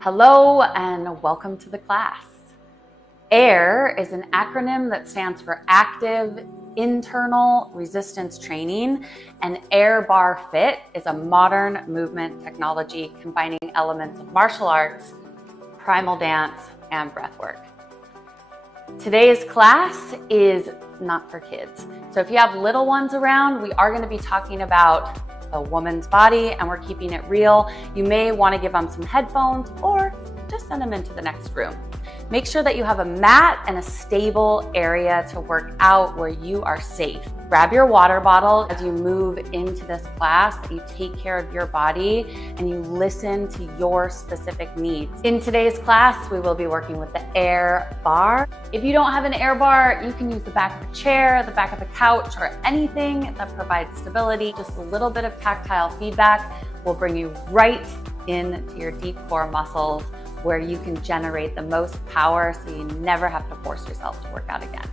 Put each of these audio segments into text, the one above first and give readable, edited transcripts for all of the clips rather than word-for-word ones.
Hello and welcome to the class. AIR is an acronym that stands for Active Internal Resistance Training, and Air Bar Fit is a modern movement technology combining elements of martial arts, primal dance, and breathwork. Today's class is not for kids. So if you have little ones around, we are going to be talking about a woman's body and we're keeping it real. You may want to give them some headphones or just send them into the next room. Make sure that you have a mat and a stable area to work out where you are safe. Grab your water bottle as you move into this class, that you take care of your body and you listen to your specific needs. In today's class, we will be working with the air bar. If you don't have an air bar, you can use the back of a chair, the back of a couch, or anything that provides stability. Just a little bit of tactile feedback will bring you right into your deep core muscles, where you can generate the most power so you never have to force yourself to work out again.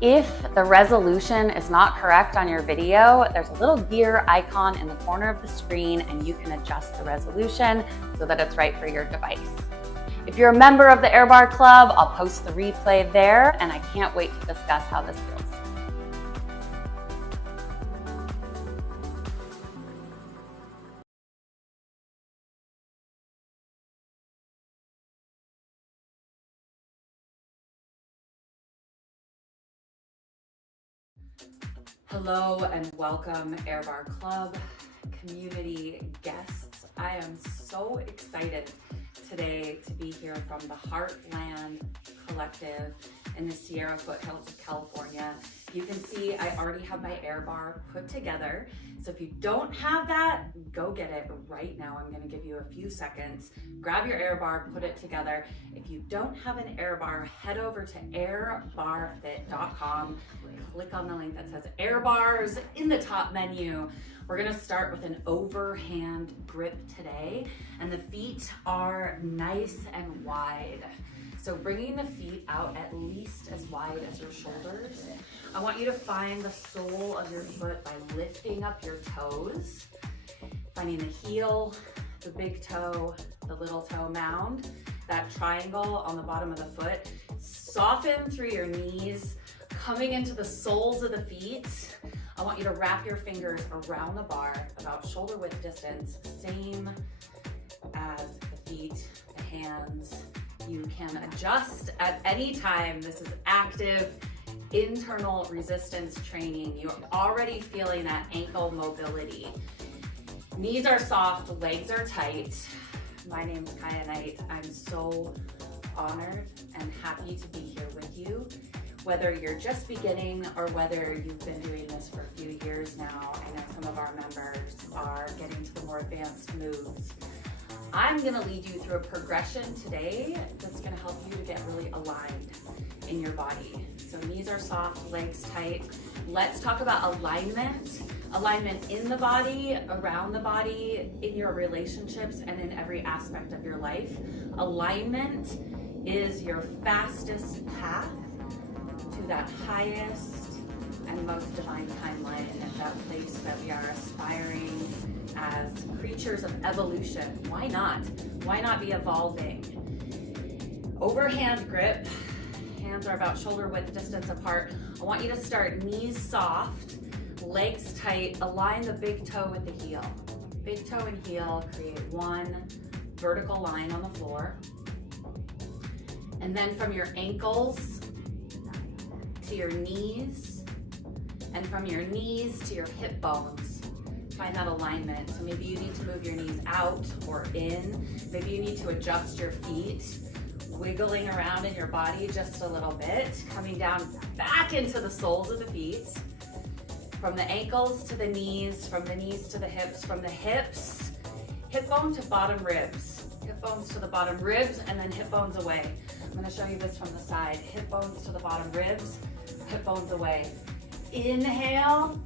If the resolution is not correct on your video, there's a little gear icon in the corner of the screen and you can adjust the resolution so that it's right for your device. If you're a member of the Air Bar Club, I'll post the replay there, and I can't wait to discuss how this feels. Hello and welcome, Air Bar Club community guests. I am so excited today to be here from the Heartland Collective in the Sierra Foothills of California. You can see I already have my air bar put together. So if you don't have that, go get it right now. I'm gonna give you a few seconds. Grab your air bar, put it together. If you don't have an air bar, head over to airbarfit.com. Click on the link that says air bars in the top menu. We're gonna start with an overhand grip today, and the feet are nice and wide. So bringing the feet out at least as wide as your shoulders. I want you to find the sole of your foot by lifting up your toes, finding the heel, the big toe, the little toe mound, that triangle on the bottom of the foot. Soften through your knees, coming into the soles of the feet. I want you to wrap your fingers around the bar, about shoulder width distance, same as the feet, the hands. You can adjust at any time. This is active internal resistance training. You're already feeling that ankle mobility. Knees are soft, legs are tight. My name's Kaya Knight. I'm so honored and happy to be here with you. Whether you're just beginning or whether you've been doing this for a few years now, I know some of our members are getting to the more advanced moves. I'm gonna lead you through a progression today that's gonna help you to get really aligned in your body. So knees are soft, legs tight. Let's talk about alignment. Alignment in the body, around the body, in your relationships, and in every aspect of your life. Alignment is your fastest path to that highest and most divine timeline, and that place that we are aspiring as creatures of evolution. Why not? Why not be evolving? Overhand grip. Hands are about shoulder width distance apart. I want you to start knees soft, legs tight. Align the big toe with the heel. Big toe and heel create one vertical line on the floor. And then from your ankles to your knees, and from your knees to your hip bones, find that alignment. So maybe you need to move your knees out or in. Maybe you need to adjust your feet, wiggling around in your body just a little bit, coming down back into the soles of the feet. From the ankles to the knees, from the knees to the hips, from the hips, hip bone to bottom ribs. Hip bones to the bottom ribs, and then hip bones away. I'm gonna show you this from the side. Hip bones to the bottom ribs, hip bones away. Inhale,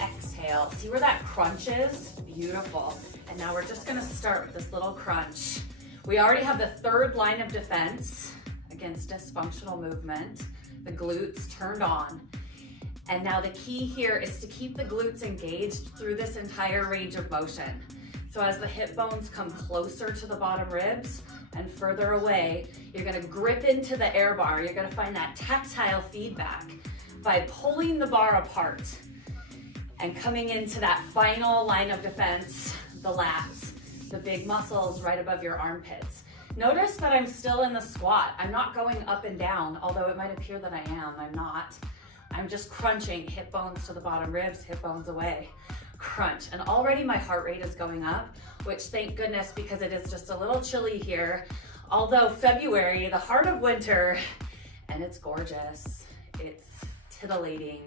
exhale. See where that crunch is? Beautiful. And now we're just gonna start with this little crunch. We already have the third line of defense against dysfunctional movement. The glutes turned on. And now the key here is to keep the glutes engaged through this entire range of motion. So as the hip bones come closer to the bottom ribs and further away, you're gonna grip into the air bar. You're gonna find that tactile feedback by pulling the bar apart and coming into that final line of defense, the lats, the big muscles right above your armpits. Notice that I'm still in the squat. I'm not going up and down, although it might appear that I am. I'm not. I'm just crunching hip bones to the bottom ribs, hip bones away. Crunch. And already my heart rate is going up, which thank goodness, because it is just a little chilly here. Although February, the heart of winter, and it's gorgeous. It's titillating.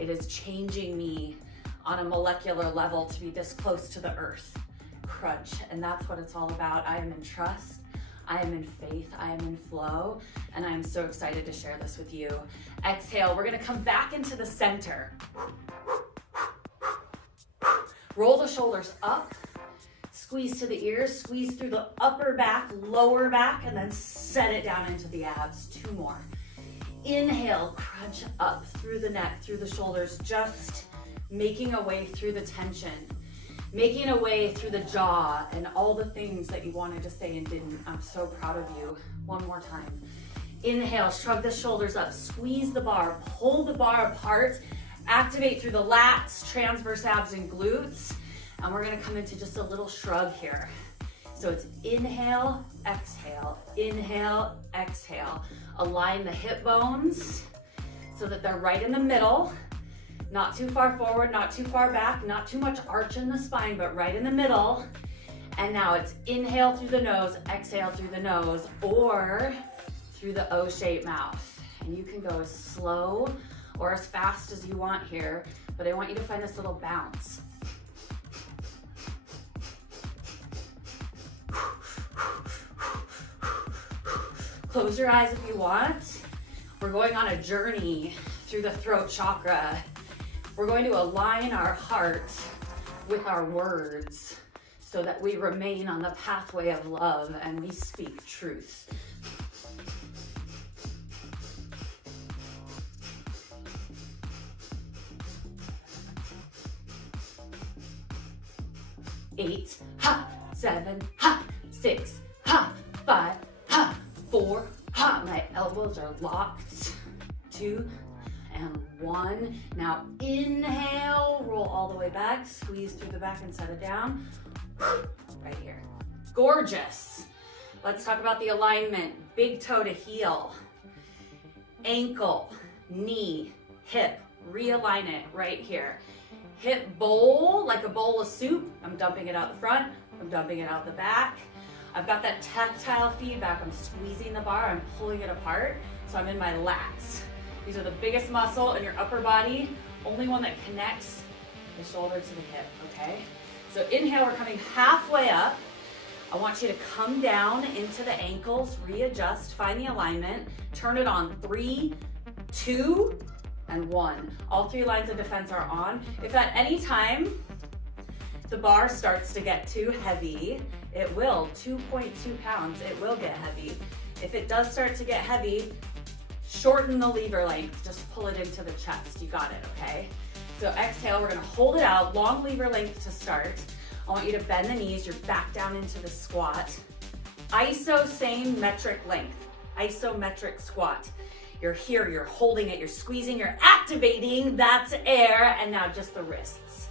It is changing me on a molecular level to be this close to the earth. Crunch. And that's what it's all about. I am in trust. I am in faith, I am in flow, and I'm so excited to share this with you. Exhale, we're gonna come back into the center. Roll the shoulders up, squeeze to the ears, squeeze through the upper back, lower back, and then set it down into the abs. 2 more. Inhale, crunch up through the neck, through the shoulders, just making a way through the tension. Making a way through the jaw and all the things that you wanted to say and didn't. I'm so proud of you. 1 more time. Inhale, shrug the shoulders up, squeeze the bar, pull the bar apart, activate through the lats, transverse abs and glutes. And we're gonna come into just a little shrug here. So it's inhale, exhale, inhale, exhale. Align the hip bones so that they're right in the middle. Not too far forward, not too far back, not too much arch in the spine, but right in the middle. And now it's inhale through the nose, exhale through the nose, or through the O-shaped mouth. And you can go as slow or as fast as you want here, but I want you to find this little bounce. Close your eyes if you want. We're going on a journey through the throat chakra. We're going to align our heart with our words so that we remain on the pathway of love and we speak truth. Eight, ha, 7, ha, 6, ha, 5, ha, 4, ha. My elbows are locked. 2 and 1. Now inhale, roll all the way back, squeeze through the back and set it down. Right here. Gorgeous. Let's talk about the alignment. Big toe to heel. Ankle, knee, hip. Realign it right here. Hip bowl, like a bowl of soup. I'm dumping it out the front. I'm dumping it out the back. I've got that tactile feedback. I'm squeezing the bar. I'm pulling it apart. So I'm in my lats. These are the biggest muscle in your upper body. Only one that connects the shoulder to the hip, okay? So inhale, we're coming halfway up. I want you to come down into the ankles, readjust, find the alignment, turn it on 3, 2, and 1. All 3 lines of defense are on. If at any time the bar starts to get too heavy, it will, 2.2 pounds, it will get heavy. If it does start to get heavy, shorten the lever length, just pull it into the chest. You got it, okay? So exhale, we're gonna hold it out, long lever length to start. I want you to bend the knees, you're back down into the squat. Iso, same metric length, isometric squat. You're here, you're holding it, you're squeezing, you're activating, that's air, and now just the wrists.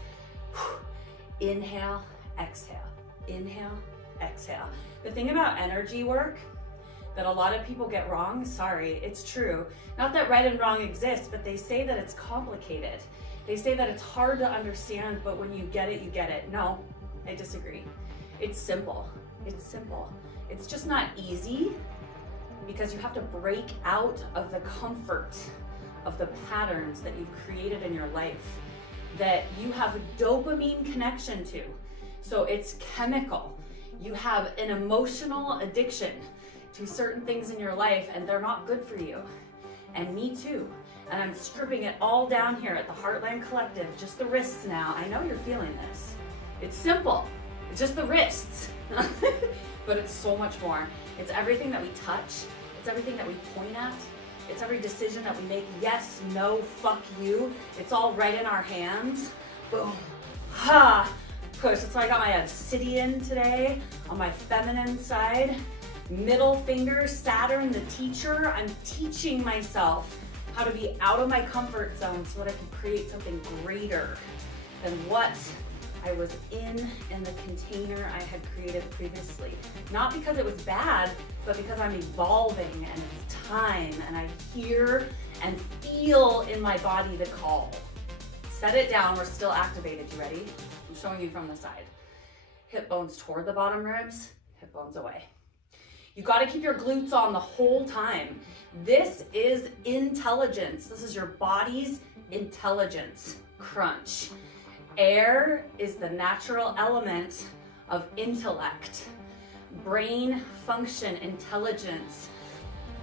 Inhale, exhale, inhale, exhale. The thing about energy work that a lot of people get wrong, sorry, it's true. Not that right and wrong exists, but they say that it's complicated. They say that it's hard to understand, but when you get it, you get it. No, I disagree. It's simple, it's simple. It's just not easy because you have to break out of the comfort of the patterns that you've created in your life that you have a dopamine connection to. So it's chemical. You have an emotional addiction to certain things in your life and they're not good for you. And me too. And I'm stripping it all down here at the Heartland Collective, just the wrists now. I know you're feeling this. It's simple, it's just the wrists. But it's so much more. It's everything that we touch. It's everything that we point at. It's every decision that we make. Yes, no, fuck you. It's all right in our hands. Boom, ha, push. That's why I got my obsidian today on my feminine side. Middle finger, Saturn the teacher. I'm teaching myself how to be out of my comfort zone so that I can create something greater than what I was in the container I had created previously. Not because it was bad, but because I'm evolving and it's time and I hear and feel in my body the call. Set it down, we're still activated. You ready? I'm showing you from the side. Hip bones toward the bottom ribs, hip bones away. You gotta keep your glutes on the whole time. This is intelligence. This is your body's intelligence. Crunch. Air is the natural element of intellect, brain function, intelligence,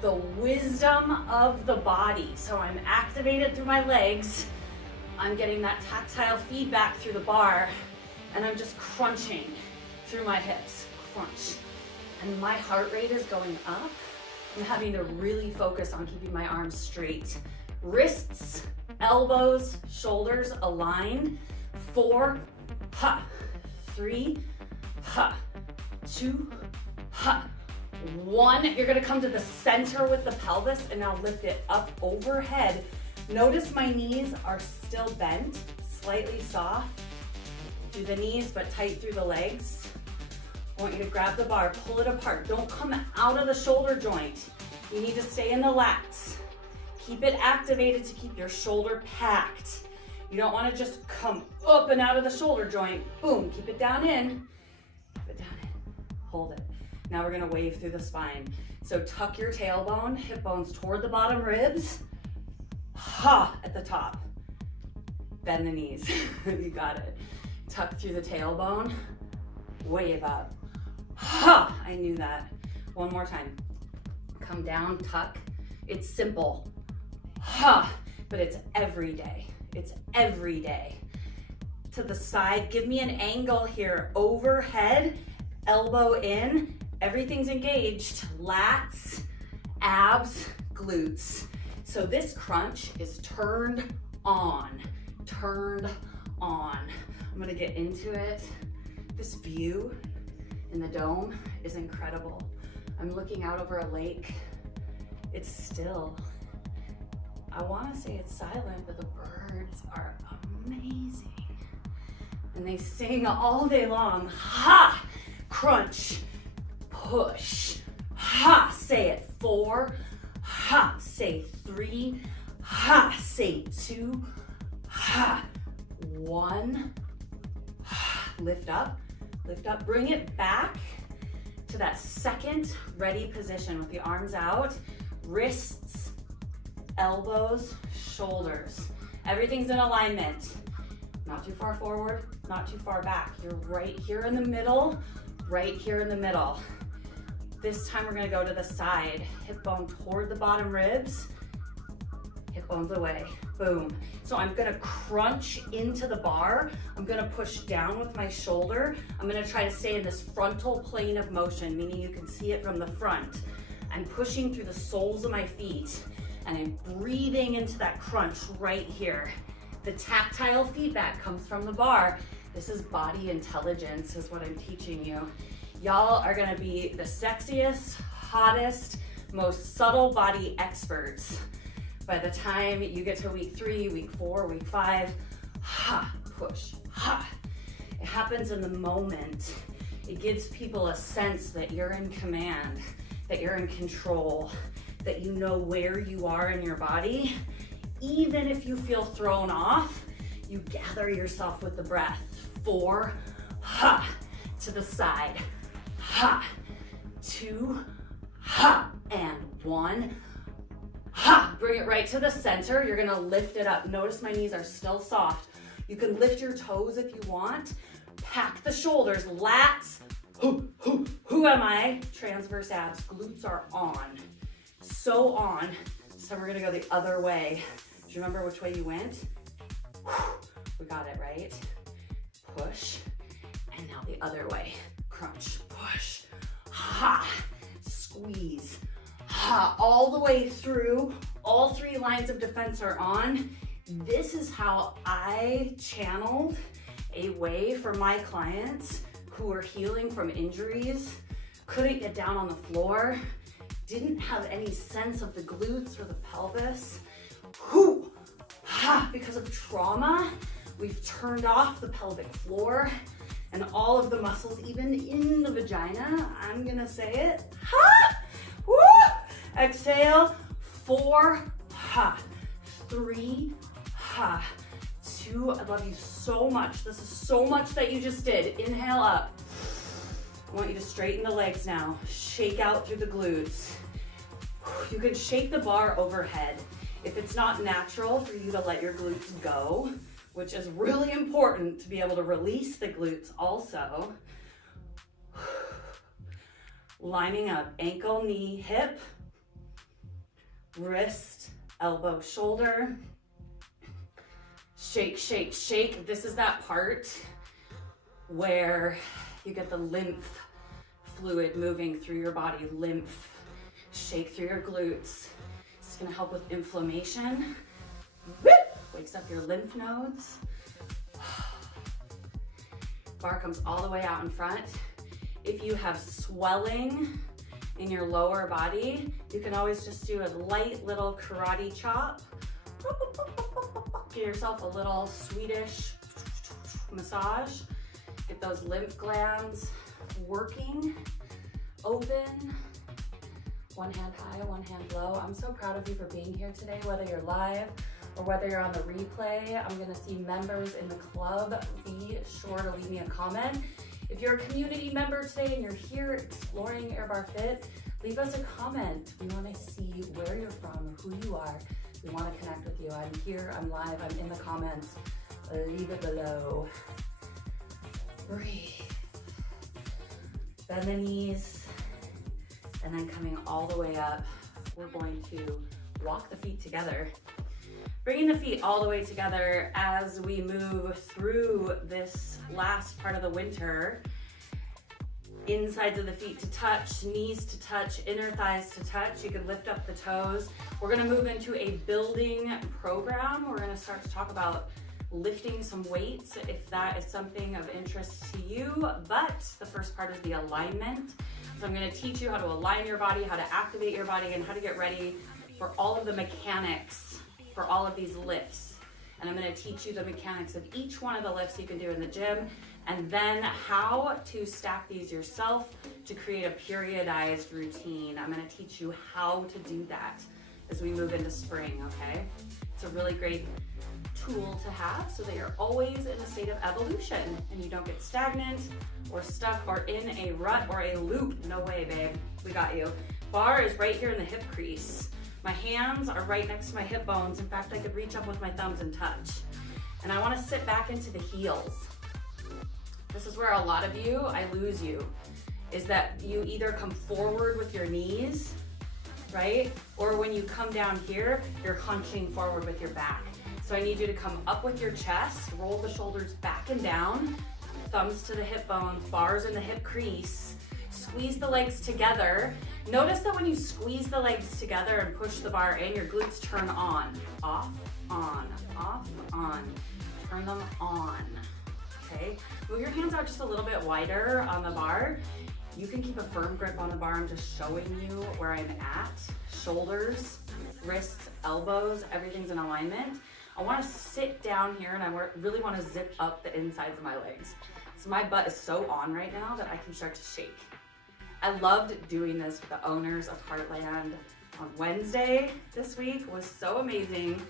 the wisdom of the body. So I'm activated through my legs. I'm getting that tactile feedback through the bar, and I'm just crunching through my hips. Crunch. And my heart rate is going up. I'm having to really focus on keeping my arms straight. Wrists, elbows, shoulders aligned. 4, ha. 3, ha. 2, ha. 1. You're gonna come to the center with the pelvis and now lift it up overhead. Notice my knees are still bent, slightly soft through the knees, but tight through the legs. I want you to grab the bar, pull it apart. Don't come out of the shoulder joint. You need to stay in the lats. Keep it activated to keep your shoulder packed. You don't want to just come up and out of the shoulder joint. Boom, keep it down in. Keep it down in. Hold it. Now we're gonna wave through the spine. So tuck your tailbone, hip bones toward the bottom ribs. Ha, at the top. Bend the knees. You got it. Tuck through the tailbone. Wave up. Ha, I knew that. One more time. Come down, tuck. It's simple. Ha, but it's every day. It's every day. To the side, give me an angle here. Overhead, elbow in. Everything's engaged. Lats, abs, glutes. So this crunch is turned on. Turned on. I'm gonna get into it. This view in the dome is incredible. I'm looking out over a lake. It's still. I wanna say it's silent, but the birds are amazing. And they sing all day long. Ha! Crunch. Push. Ha! Say it. 4. Ha! Say 3. Ha! Say 2. Ha! 1. Lift up. Lift up. Bring it back to that second ready position with the arms out. Wrists, elbows, shoulders. Everything's in alignment. Not too far forward, not too far back. You're right here in the middle, right here in the middle. This time we're gonna go to the side. Hip bone toward the bottom ribs, hip bones away, boom. So I'm gonna crunch into the bar. I'm gonna push down with my shoulder. I'm gonna try to stay in this frontal plane of motion, meaning you can see it from the front. I'm pushing through the soles of my feet and I'm breathing into that crunch right here. The tactile feedback comes from the bar. This is body intelligence is what I'm teaching you. Y'all are gonna be the sexiest, hottest, most subtle body experts. By the time you get to week 3, week 4, week 5, ha, push, ha. It happens in the moment. It gives people a sense that you're in command, that you're in control, that you know where you are in your body. Even if you feel thrown off, you gather yourself with the breath. 4, ha, to the side, ha, 2, ha, and 1, ha. Bring it right to the center. You're gonna lift it up. Notice my knees are still soft. You can lift your toes if you want. Pack the shoulders, lats, who am I? Transverse abs, glutes are on. So on. So we're gonna go the other way. Do you remember which way you went? We got it, right? Push, and now the other way. Crunch, push, ha, squeeze, ha, all the way through. All 3 lines of defense are on. This is how I channeled a way for my clients who are healing from injuries, couldn't get down on the floor, didn't have any sense of the glutes or the pelvis, because of trauma, we've turned off the pelvic floor and all of the muscles, even in the vagina. I'm gonna say it. Woo! Exhale, 4, 3, 2. I love you so much. This is so much that you just did. Inhale up. I want you to straighten the legs now. Shake out through the glutes. You can shake the bar overhead. If it's not natural for you to let your glutes go, which is really important to be able to release the glutes also. Lining up, ankle, knee, hip, wrist, elbow, shoulder. Shake, shake, shake. This is that part where you get the lymph fluid moving through your body, lymph. Shake through your glutes. It's gonna help with inflammation. Wakes up your lymph nodes. Bar comes all the way out in front. If you have swelling in your lower body, you can always just do a light little karate chop. Give yourself a little Swedish massage. Get those lymph glands working, open. One hand high, one hand low. I'm so proud of you for being here today, whether you're live or whether you're on the replay. I'm gonna see members in the club. Be sure to leave me a comment. If you're a community member today and you're here exploring Air Bar Fit, leave us a comment. We wanna see where you're from, who you are. We wanna connect with you. I'm here, I'm live, I'm in the comments. Leave it below. Breathe. Bend the knees. And then coming all the way up, we're going to walk the feet together. Bringing the feet all the way together as we move through this last part of the winter. Insides of the feet to touch, knees to touch, inner thighs to touch. You can lift up the toes. We're gonna move into a building program. We're gonna start to talk about lifting some weights if that is something of interest to you. But the first part is the alignment. So I'm gonna teach you how to align your body, how to activate your body, and how to get ready for all of the mechanics for all of these lifts. And I'm gonna teach you the mechanics of each one of the lifts you can do in the gym, and then how to stack these yourself to create a periodized routine. I'm gonna teach you how to do that as we move into spring, okay? It's a really great tool to have so that you're always in a state of evolution and you don't get stagnant or stuck or in a rut or a loop. No way, babe. We got you. Bar is right here in the hip crease. My hands are right next to my hip bones. In fact, I could reach up with my thumbs and touch. And I want to sit back into the heels. This is where a lot of you, I lose you, is that you either come forward with your knees, right? Or when you come down here, you're hunching forward with your back. So I need you to come up with your chest, roll the shoulders back and down, thumbs to the hip bones, bars in the hip crease, squeeze the legs together. Notice that when you squeeze the legs together and push the bar in, your glutes turn on, off, on, off, on, turn them on, okay? Move your hands out just a little bit wider on the bar. You can keep a firm grip on the bar. I'm just showing you where I'm at. Shoulders, wrists, elbows, everything's in alignment. I want to sit down here and I really want to zip up the insides of my legs. So my butt is so on right now that I can start to shake. I loved doing this with the owners of Heartland on Wednesday this week. It was so amazing.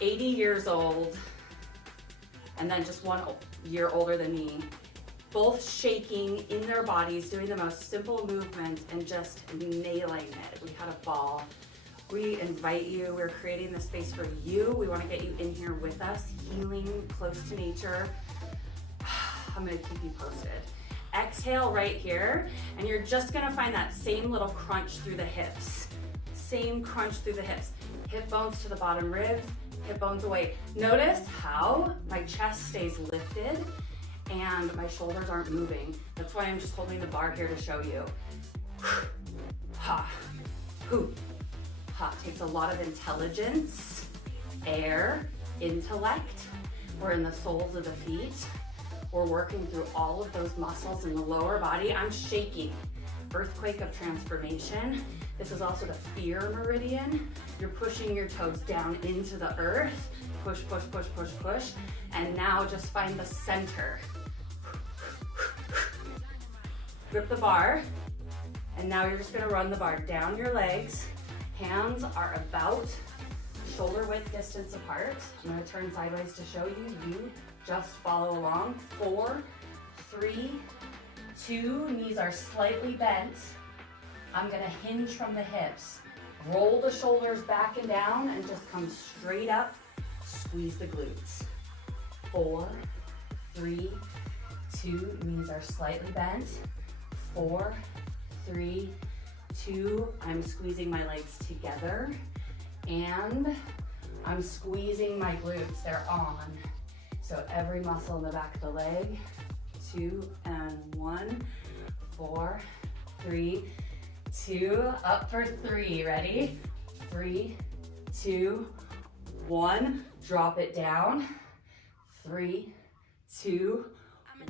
80 years old and then just 1 year older than me. Both shaking in their bodies, doing the most simple movements and just nailing it. We had a ball. We invite you, we're creating the space for you. We wanna get you in here with us, healing close to nature. I'm gonna keep you posted. Exhale right here, and you're just gonna find that same little crunch through the hips. Same crunch through the hips. Hip bones to the bottom ribs, hip bones away. Notice how my chest stays lifted and my shoulders aren't moving. That's why I'm just holding the bar here to show you. Ha, hoo. Ha, takes a lot of intelligence, air, intellect. We're in the soles of the feet. We're working through all of those muscles in the lower body. I'm shaking. Earthquake of transformation. This is also the fear meridian. You're pushing your toes down into the earth. Push, push, push, push, push. And now just find the center. Grip the bar. And now you're just gonna run the bar down your legs. Hands are about shoulder width distance apart. I'm gonna turn sideways to show you. You just follow along. 4, 3, 2, knees are slightly bent. I'm gonna hinge from the hips. Roll the shoulders back and down and just come straight up. Squeeze the glutes. 4, 3, 2, knees are slightly bent. 4, 3, 2, I'm squeezing my legs together and I'm squeezing my glutes, they're on. So every muscle in the back of the leg. 2 and 1, 4, 3, 2, up for 3, ready? 3, 2, 1, drop it down. 3, 2,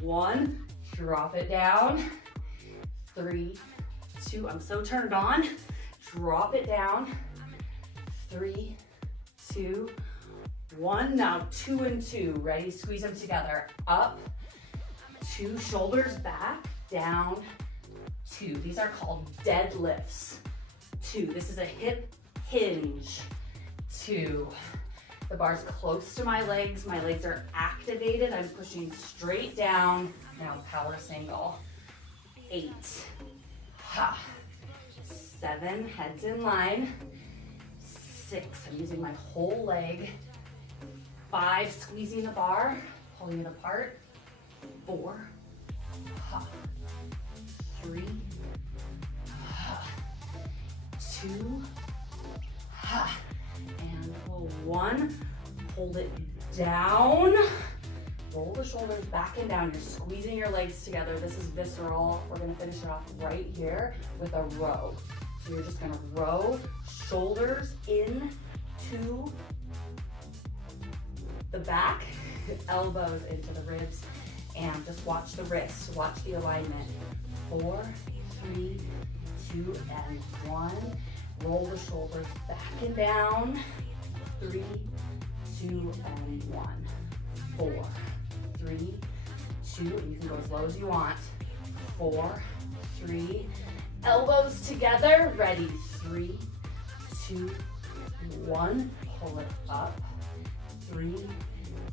1, drop it down. 3, 2, I'm so turned on. Drop it down. 3, 2, 1. Now 2 and 2. Ready? Squeeze them together. Up, 2, shoulders back, down, 2. These are called deadlifts. 2. This is a hip hinge. 2. The bar's close to my legs. My legs are activated. I'm pushing straight down. Now power single. 8. Ha. 7, heads in line. 6, I'm using my whole leg. 5, squeezing the bar, pulling it apart. 4, ha. 3, ha. 2, ha. And 1, hold it down. Roll the shoulders back and down. You're squeezing your legs together. This is visceral. We're gonna finish it off right here with a row. So you're just gonna row, shoulders in to the back, elbows into the ribs, and just watch the wrists, watch the alignment. 4, 3, 2, and 1. Roll the shoulders back and down. 3, 2, and 1. 4, 3, 2, and you can go as low as you want. 4, 3, elbows together, ready. 3, 2, 1, pull it up. 3,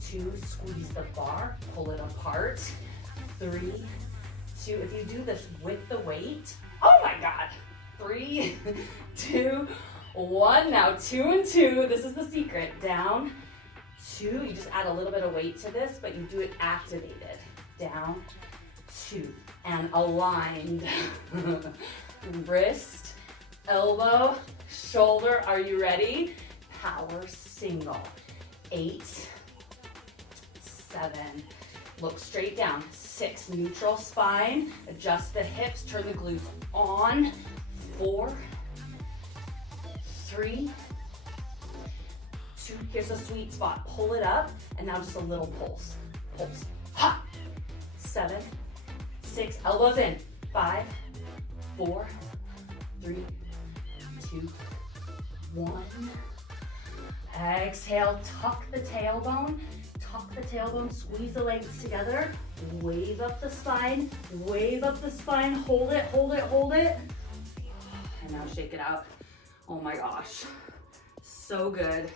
2, squeeze the bar, pull it apart. 3, 2, if you do this with the weight, oh my God. 3, 2, 1, now 2 and 2, this is the secret. Down, 2, you just add a little bit of weight to this, but you do it activated. Down, 2, and aligned. Wrist, elbow, shoulder, are you ready? Power single. 8, 7, look straight down. 6, neutral spine, adjust the hips, turn the glutes on. 4, 3, 2, here's a sweet spot. Pull it up, and now just a little pulse. Pulse. Ha! 7, 6, elbows in. 5, 4, 3, 2, 1. Exhale, tuck the tailbone. Tuck the tailbone, squeeze the legs together. Wave up the spine, wave up the spine. Hold it, hold it, hold it. And now shake it out. Oh my gosh, so good.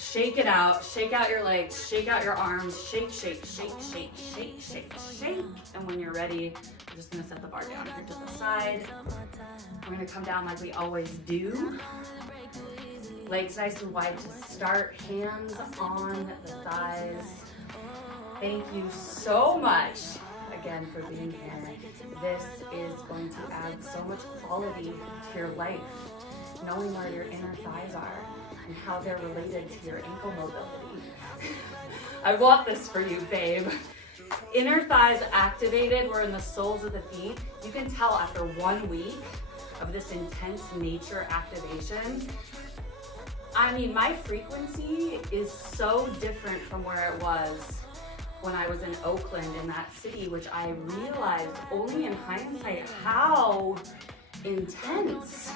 Shake it out, shake out your legs, shake out your arms, shake, shake, shake, shake, shake, shake, shake. And when you're ready, I'm just gonna set the bar down here to the side. We're gonna come down like we always do. Legs nice and wide to start, hands on the thighs. Thank you so much again for being here. This is going to add so much quality to your life, knowing where your inner thighs are and how they're related to your ankle mobility. I want this for you, babe. Inner thighs activated, we're in the soles of the feet. You can tell after 1 week of this intense nature activation, I mean, my frequency is so different from where it was when I was in Oakland, in that city, which I realized only in hindsight how intense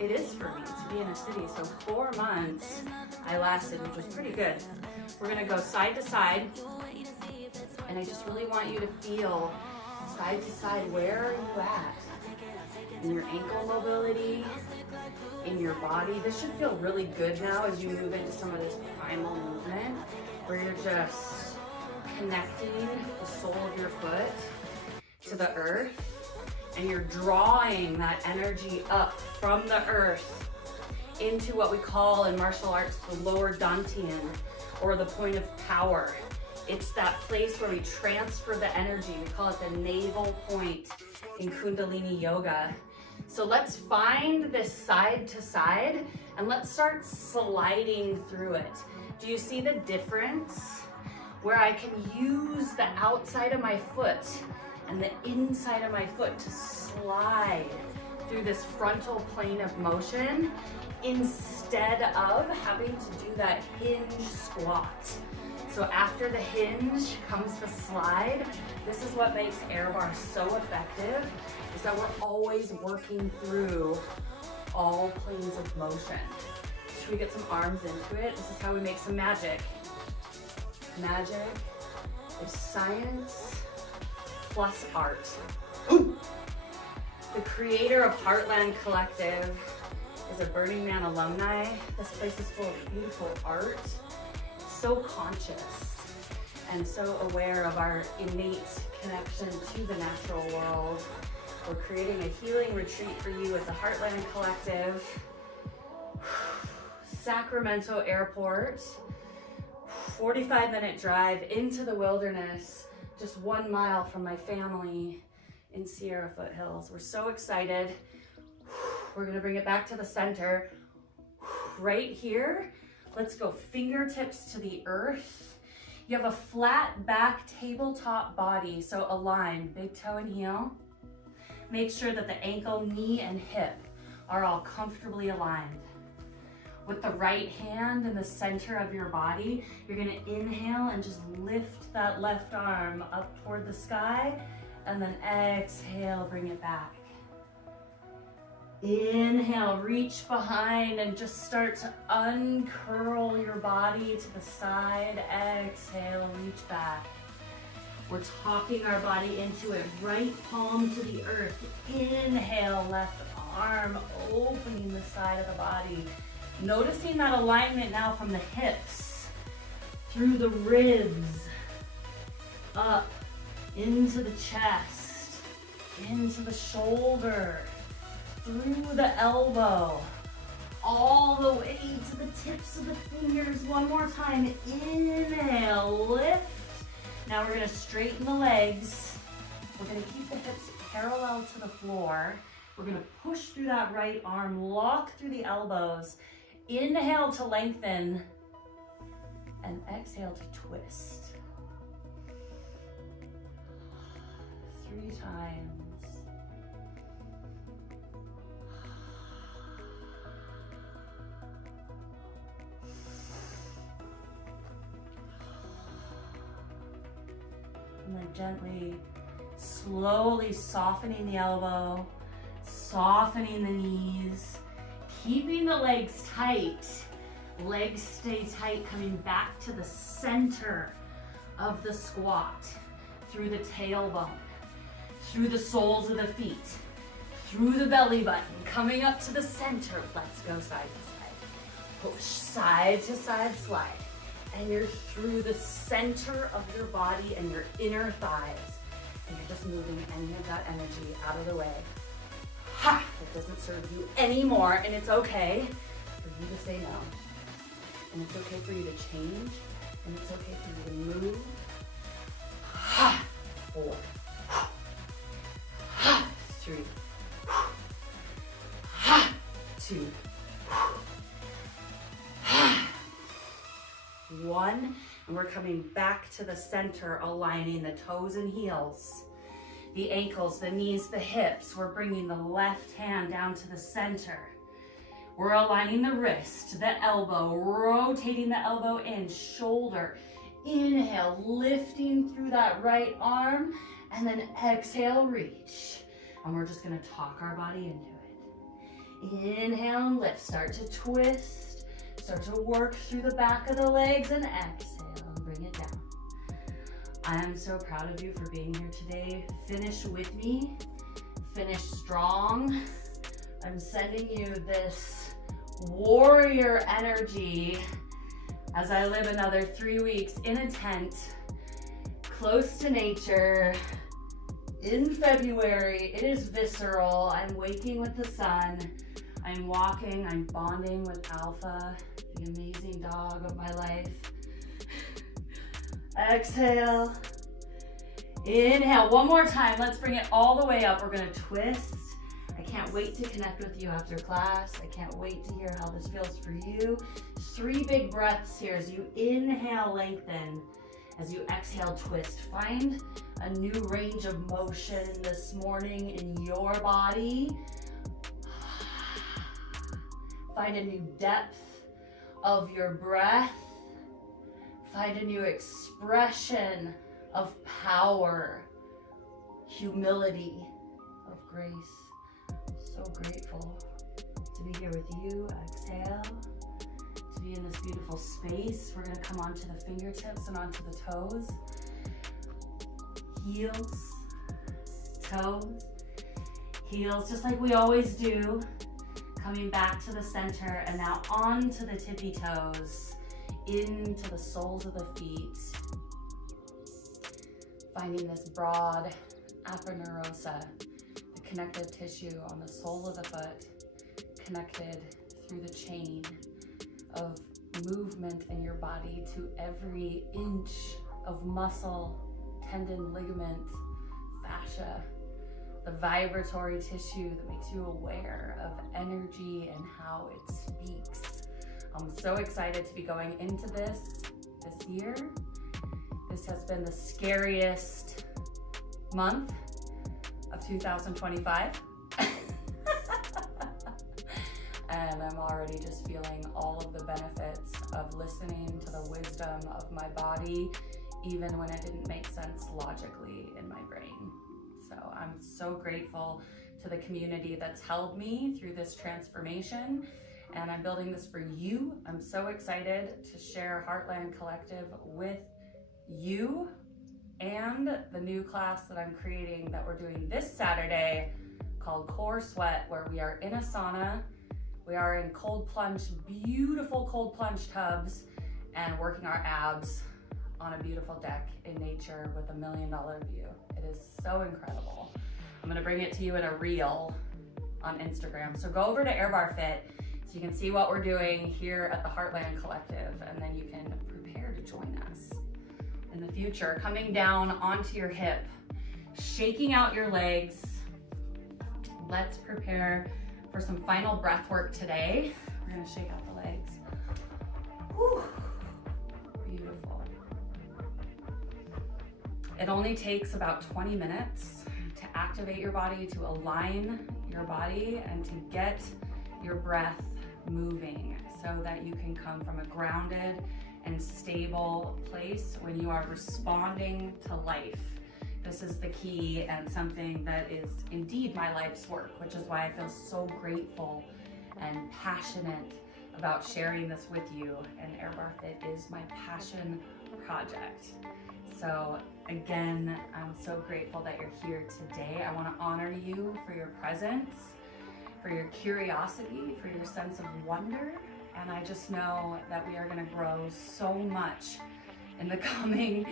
it is for me to be in a city. So 4 months I lasted, which was pretty good. We're gonna go side to side, and I just really want you to feel side to side. Where are you at? In your ankle mobility, in your body. This should feel really good now as you move into some of this primal movement, where you're just connecting the sole of your foot to the earth, and you're drawing that energy up from the earth into what we call in martial arts the lower dantian, or the point of power. It's that place where we transfer the energy. We call it the navel point in Kundalini yoga. So let's find this side to side and let's start sliding through it. Do you see the difference? Where I can use the outside of my foot and the inside of my foot to slide through this frontal plane of motion instead of having to do that hinge squat. So after the hinge comes the slide. This is what makes air bar so effective, is that we're always working through all planes of motion. Should we get some arms into it? This is how we make some magic. Magic is science plus art. Ooh. The creator of Heartland Collective is a Burning Man alumni. This place is full of beautiful art, so conscious and so aware of our innate connection to the natural world. We're creating a healing retreat for you at the Heartland Collective. Sacramento Airport, 45-minute drive into the wilderness, just 1 mile from my family in Sierra Foothills. We're so excited. We're gonna bring it back to the center. Right here, let's go fingertips to the earth. You have a flat back tabletop body, so align, big toe and heel. Make sure that the ankle, knee, and hip are all comfortably aligned. With the right hand in the center of your body, you're gonna inhale and just lift that left arm up toward the sky, and then exhale, bring it back. Inhale, reach behind and just start to uncurl your body to the side. Exhale, reach back. We're talking our body into it, right palm to the earth. Inhale, left arm opening the side of the body. Noticing that alignment now from the hips, through the ribs, up, into the chest, into the shoulder, through the elbow, all the way to the tips of the fingers. One more time. Inhale, lift. Now we're gonna straighten the legs. We're gonna keep the hips parallel to the floor. We're gonna push through that right arm, lock through the elbows. Inhale to lengthen, and exhale to twist. 3 times. And then gently, slowly softening the elbow, softening the knees, keeping the legs tight. Legs stay tight, coming back to the center of the squat, through the tailbone, through the soles of the feet, through the belly button, coming up to the center. Let's go side to side. Push side to side slide. And you're through the center of your body and your inner thighs. And you're just moving any of that energy out of the way. Ha! It doesn't serve you anymore, and it's okay for you to say no. And it's okay for you to change, and it's okay for you to move. Ha! 4. Ha! 3. Ha! 2. 1, and we're coming back to the center, aligning the toes and heels, the ankles, the knees, the hips. We're bringing the left hand down to the center. We're aligning the wrist, the elbow, rotating the elbow in, shoulder Inhale, lifting through that right arm, and then exhale, reach. And we're just gonna talk our body into it. Inhale and lift, start to twist, start to work through the back of the legs, and exhale and bring it down. I am so proud of you for being here today. Finish with me, finish strong. I'm sending you this warrior energy as I live another 3 weeks in a tent, close to nature, in February. It is visceral. I'm waking with the sun. I'm walking, I'm bonding with Alpha, the amazing dog of my life. Exhale. Inhale, one more time. Let's bring it all the way up. We're gonna twist. I can't wait to connect with you after class. I can't wait to hear how this feels for you. 3 big breaths here as you inhale, lengthen. As you exhale, twist. Find a new range of motion this morning in your body. Find a new depth of your breath. Find a new expression of power, humility, of grace. So grateful to be here with you. Exhale. To be in this beautiful space. We're gonna come onto the fingertips and onto the toes. Heels, toes, heels, just like we always do. Coming back to the center and now onto the tippy toes, into the soles of the feet. Finding this broad aponeurosa, the connective tissue on the sole of the foot, connected through the chain of movement in your body to every inch of muscle, tendon, ligament, fascia, the vibratory tissue that makes you aware of energy and how it speaks. I'm so excited to be going into this year. This has been the scariest month of 2025. And I'm already just feeling all of the benefits of listening to the wisdom of my body, even when it didn't make sense logically in my brain. So I'm so grateful to the community that's held me through this transformation, and I'm building this for you. I'm so excited to share Heartland Collective with you and the new class that I'm creating that we're doing this Saturday called Core Sweat, where we are in a sauna. We are in cold plunge, beautiful cold plunge tubs, and working our abs on a beautiful deck in nature with $1 million view. It is so incredible. I'm gonna bring it to you in a reel on Instagram. So go over to Airbar Fit so you can see what we're doing here at the Heartland Collective, and then you can prepare to join us in the future. Coming down onto your hip, shaking out your legs. Let's prepare for some final breath work today. We're gonna shake out the legs. Whew. Beautiful. It only takes about 20 minutes to activate your body, to align your body, and to get your breath moving so that you can come from a grounded and stable place when you are responding to life. This is the key, and something that is indeed my life's work, which is why I feel so grateful and passionate about sharing this with you. And Airbar Fit is my passion project. So again, I'm so grateful that you're here today. I want to honor you for your presence, for your curiosity, for your sense of wonder. And I just know that we are going to grow so much in the coming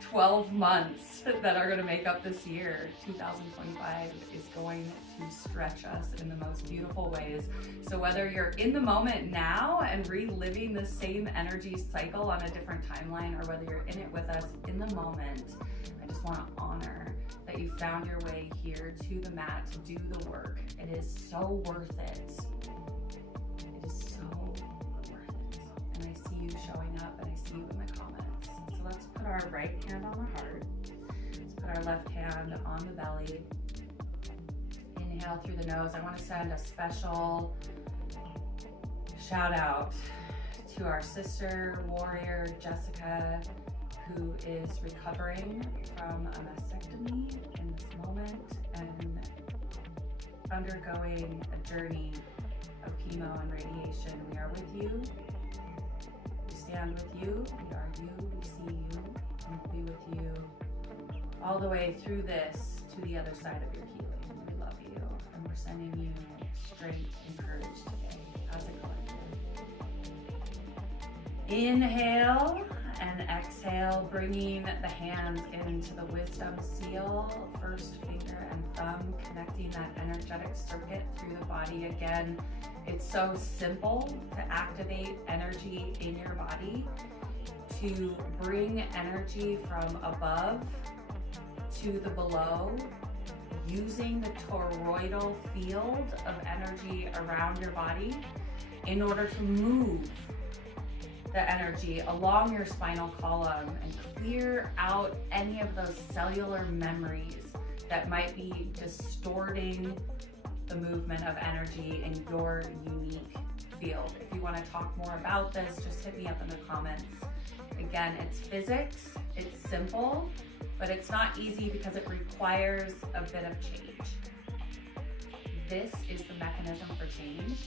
12 months that are going to make up this year. 2025 is going to stretch us in the most beautiful ways. So whether you're in the moment now and reliving the same energy cycle on a different timeline, or whether you're in it with us in the moment, I just want to honor that you found your way here to the mat to do the work. It is so worth it. It is so worth it. And I see you showing up, and I see you in the comments. So let's put our right hand on the heart. Let's put our left hand on the belly. Inhale through the nose. I want to send a special shout out to our sister warrior, Jessica, who is recovering from a mastectomy in this moment and undergoing a journey of chemo and radiation. We are with you. We stand with you. We are you. We see you. And we'll be with you all the way through this to the other side of your healing. We love you, and we're sending you strength and courage today as a collective. Inhale and exhale, bringing the hands into the wisdom seal, first finger and thumb, connecting that energetic circuit through the body. Again, it's so simple to activate energy in your body, to bring energy from above to the below, using the toroidal field of energy around your body in order to move the energy along your spinal column and clear out any of those cellular memories that might be distorting the movement of energy in your unique field. If you want to talk more about this, just hit me up in the comments. Again, it's physics, it's simple, but it's not easy because it requires a bit of change. This is the mechanism for change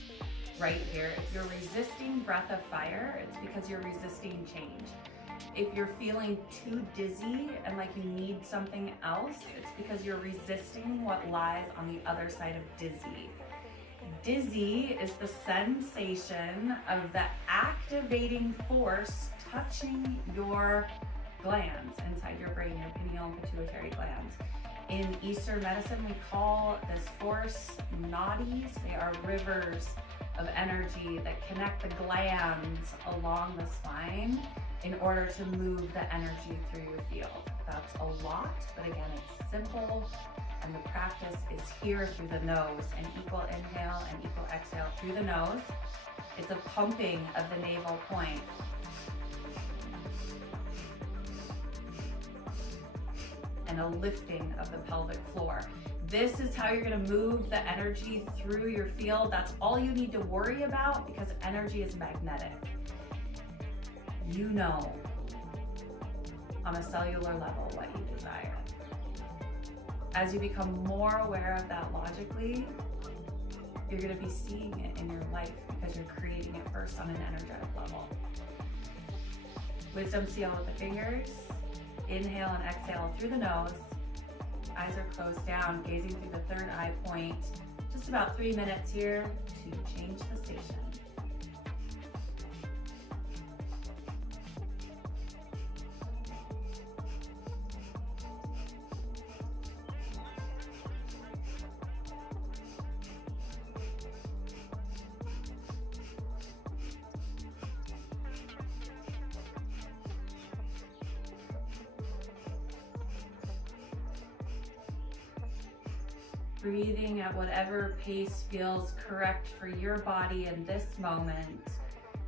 right here. If you're resisting breath of fire, it's because you're resisting change. If you're feeling too dizzy and like you need something else, it's because you're resisting what lies on the other side of dizzy. Dizzy is the sensation of the activating force touching your glands inside your brain, your pineal and pituitary glands. In Eastern medicine, we call this force nadis. They are rivers of energy that connect the glands along the spine in order to move the energy through your field. That's a lot, but again, it's simple, and the practice is here through the nose, an equal inhale and equal exhale through the nose. It's a pumping of the navel point. And a lifting of the pelvic floor. This is how you're going to move the energy through your field. That's all you need to worry about, because energy is magnetic. You know on a cellular level what you desire. As you become more aware of that logically, you're going to be seeing it in your life because you're creating it first on an energetic level. Wisdom seal with the fingers. Inhale and exhale through the nose. Eyes are closed down, gazing through the third eye point. Just about 3 minutes here to change the station. Breathing at whatever pace feels correct for your body in this moment.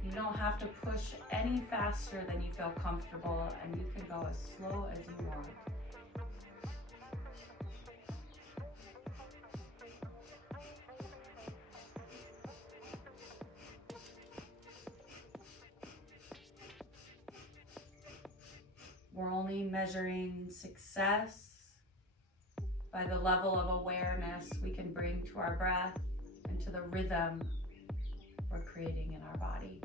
You don't have to push any faster than you feel comfortable, and you can go as slow as you want. We're only measuring success by the level of awareness we can bring to our breath and to the rhythm we're creating in our body.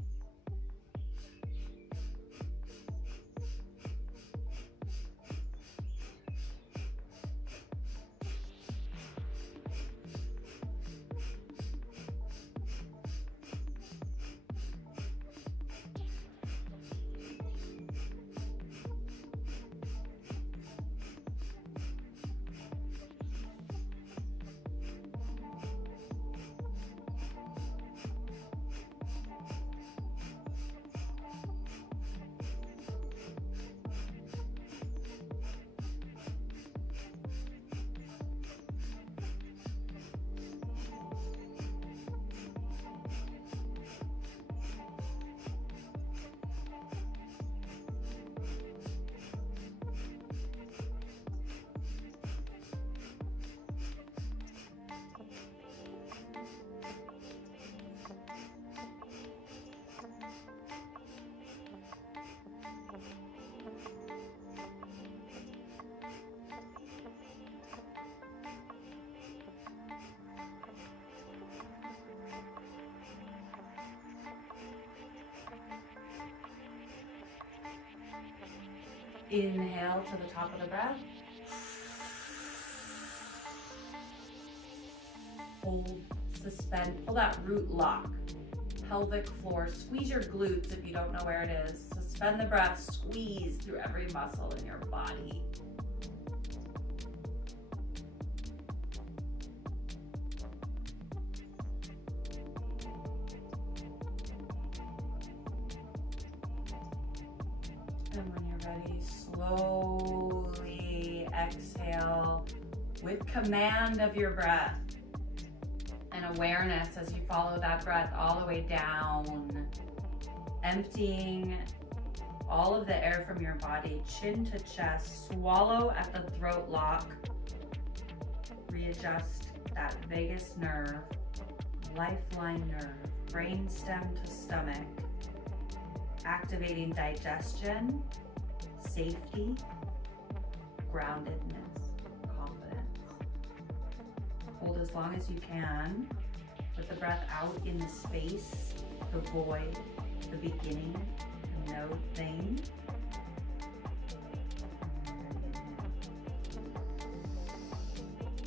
Inhale to the top of the breath. Hold, suspend, pull that root lock. Pelvic floor, squeeze your glutes if you don't know where it is. Suspend the breath, squeeze through every muscle in your body. And when you're ready, slowly exhale with command of your breath and awareness as you follow that breath all the way down, emptying all of the air from your body, chin to chest, swallow at the throat lock, readjust that vagus nerve, lifeline nerve, brainstem to stomach, activating digestion, safety, groundedness, confidence. Hold as long as you can. Put the breath out in the space, the void, the beginning, the no thing.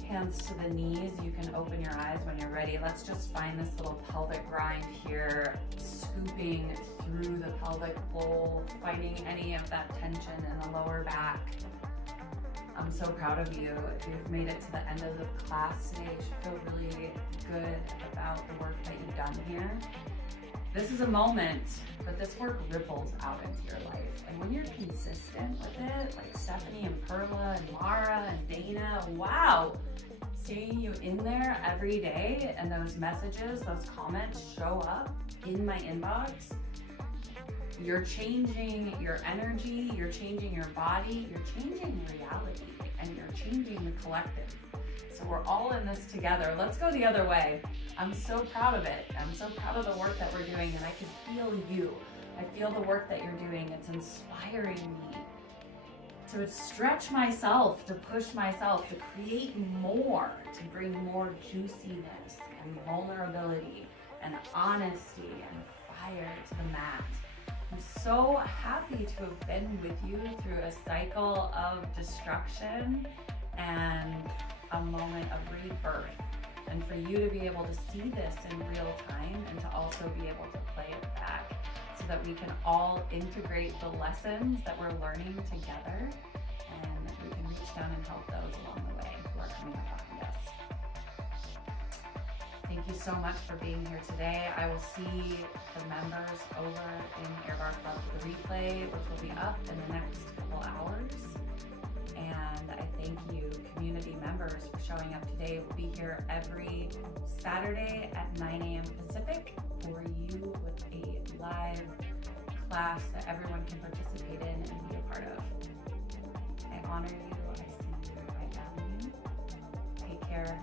Hands to the knees. You can open your eyes when you're ready. Let's just find this little pelvic grind here, scooping through the pelvic bowl, finding any of that tension in the lower back. I'm so proud of you. If you've made it to the end of the class today, you should feel really good about the work that you've done here. This is a moment, but this work ripples out into your life. And when you're consistent with it, like Stephanie and Perla and Mara and Dana, wow, seeing you in there every day and those messages, those comments show up in my inbox, you're changing your energy, you're changing your body, you're changing reality, and you're changing the collective. So we're all in this together. Let's go the other way. I'm so proud of it. I'm so proud of the work that we're doing, and I can feel you. I feel the work that you're doing. It's inspiring me to stretch myself, to push myself, to create more, to bring more juiciness and vulnerability and honesty and fire to the mat. I'm so happy to have been with you through a cycle of destruction and a moment of rebirth. And for you to be able to see this in real time and to also be able to play it back so that we can all integrate the lessons that we're learning together, and we can reach down and help those along the way who are coming up behind us. Thank you so much for being here today. I will see the members over in Air Bar Club for the replay, which will be up in the next couple hours. And I thank you, community members, for showing up today. We'll be here every Saturday at 9 a.m. Pacific for you with a live class that everyone can participate in and be a part of. I honor you. I see you. I value you. Take care.